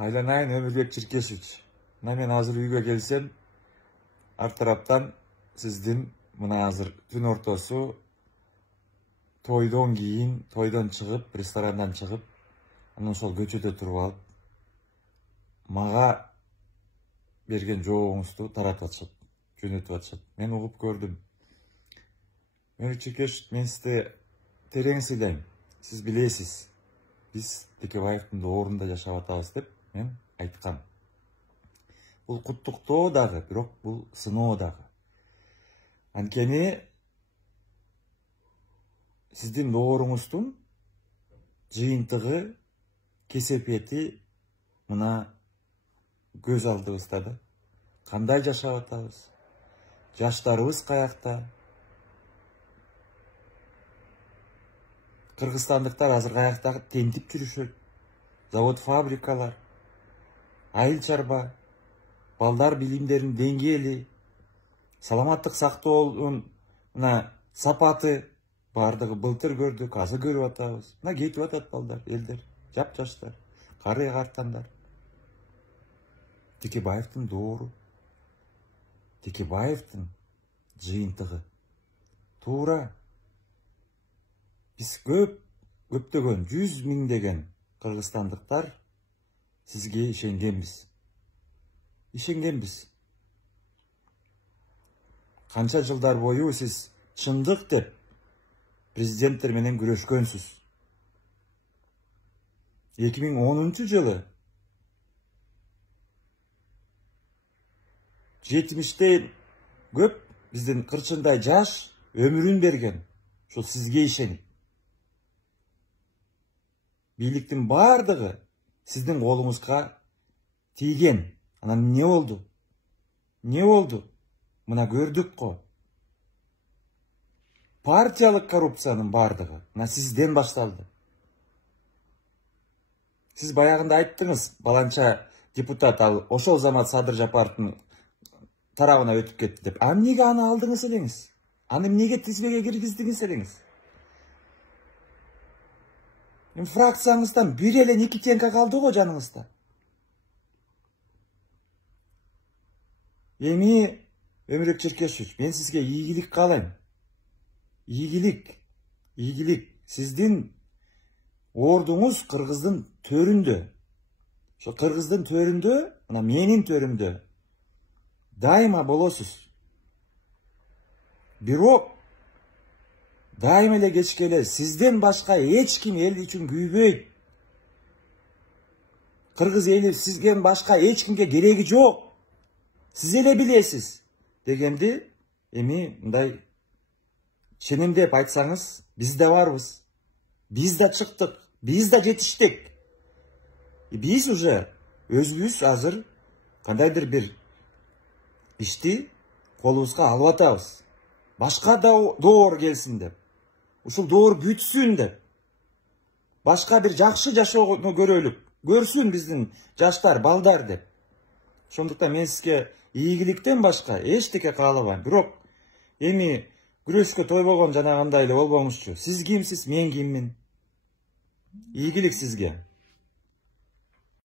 Айланайын Өмүрбек Чиркешевич. Мына мен азыр үйгө келсем, ар тараптан сиздин мына азыр түн ортосу тойдон кийин, тойдон чыгып, ресторандан чыгып, анан ошол көчөдө туруп алып, мага берген жообуңузду таратып атышат, жөнөтүп атышат. Мен угуп көрдүм. Өмүрбек Чиркешевич, мен сизди терең сыйлайм. Сиз билесиз, биз Текебаевдин доорунда жашап атабыз деп мен айткам. Бул куттуктоо дагы, бирок бул сыноо дагы. Анткени сиздин дооруңуздун жыйынтыгы, кесепети мына көз алдыбызда да. Кандай жашап атабыз? Жаштарыбыз каякта? Кыргызстандыктар азыр каякта тентип жүрүшөт? Завод, фабрикалар, айыл чарба, балдар билимдеринин деңгээли, саламаттык сактоонун мына сапаты бардыгы былтыр көрдүк, азыр көрүп атабыз. Мына кетип атат балдар, элдер, жап-жаштар, кары картандар. Текебаевдин доору, Текебаевдин жыйынтыгы. Туура. Биз көптөгөн, 100 миңдеген кыргызстандыктар сизге ишенгенбиз. Канча жылдар бою сиз чындык деп президенттер менен күрөшкөнсүз. 2010 жылы 70-тен көп биздин кырчындай жаш өмүрүн берген. Ошол сизге ишенип. Бийликтин бардыгы сиздин колуңузга тийген. Анан эмне болду? Мына көрдүк го. Партиялык коррупциянын бардыгы мына сизден башталды. Сиз баягында айттыңыз, баланча депутат ал ошол замат Садыр Жапаровдун тарабына өтүп кетти деп. А эмнеге аны алдыңыз элеңиз? Аны эмнеге тизмеге киргиздиңиз элеңиз? Фракцияңыздан бир эле Никитенко калды го жаныңызда. Эми Өмүрбек Чиркешевич, мен сизге ийгилик каалайм. Ийгилик. Сиздин ордуңуз Кыргыздын төрүндө. Ошо Кыргыздын төрүндө, мына менин төрүмдө дайыма болосуз. Бирок дайыма эле кечке сизден башка эч ким эл үчүн күйбөйт. Кыргыз эли сизден башка эч кимге кереги жок. Сиз эле билесиз дегенди эми мындай ченемдеп айтсаңыз, биз да барбыз. Биз да чыктык, биз да жетиштик. Биз уже өзүбүз азыр кандайдыр бир ишти колубузга алып атабыз. Башка доор келсин деп. Ушул доор бүтсүн деп. Башка бир жакшы жашоону көрөлүк. Көрсүн биздин жаштар, балдар деп. Ошондуктан мен сизге ийгиликтен башка эчтеке каалабайм. Бирок эми күрөшкө тойбогон жанагындай эле болбоңузчу. Сиз кимсиз, мен киммин? Ийгилик сизге.